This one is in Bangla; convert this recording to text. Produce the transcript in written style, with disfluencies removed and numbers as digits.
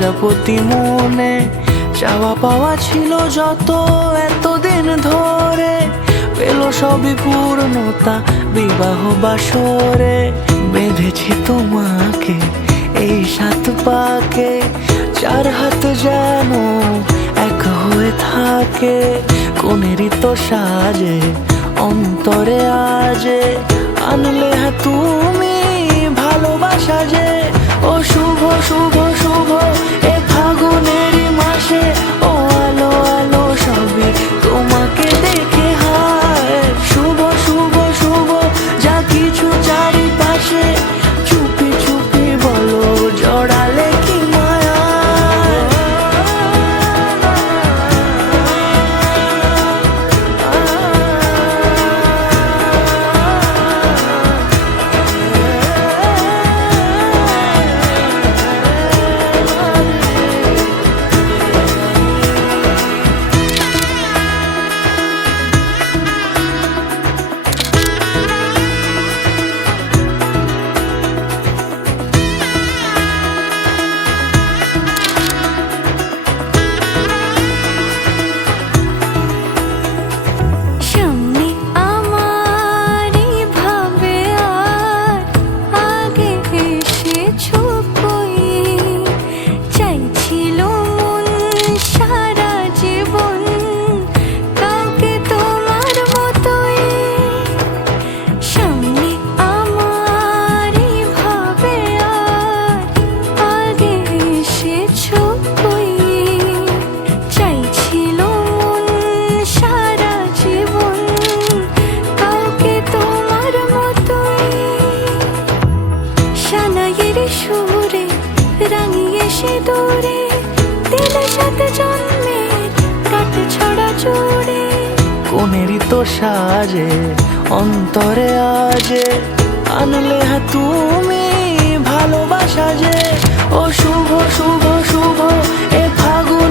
প্রজাপতি মনে চাওয়া পাওয়া ছিল যত এতদিন ধরে, পেল সবই পূর্ণতা বিবাহ বাসরে। বেঁধেছি তোমাকে এই 7 পাকে, 4 হাত যেন এক হয়ে থাকে। কোনেরই তো সাজে অন্তরে আজে, আনলে হ্যাঁ তুমি ভালোবাসা যে। ও শুভ শুভ শুভ এ ফাগুনেরই মাসে, ও আলো আলো সবই তোমাকে দেখে হায়। শুভ শুভ শুভ যা কিছু চারিপাশে, চুপি চুপি বলো জড়ালে কি মায়া। সুরে রাঙিয়ে সে দূরে, দিলে 7 জন্মের কাট ছড়া জুড়ে। কোনেরই তো সাজে অন্তরে আজে, আনলে হ্যাঁ তুমি ভালোবাসা যে। ও শুভ শুভ শুভ এ ফাগুন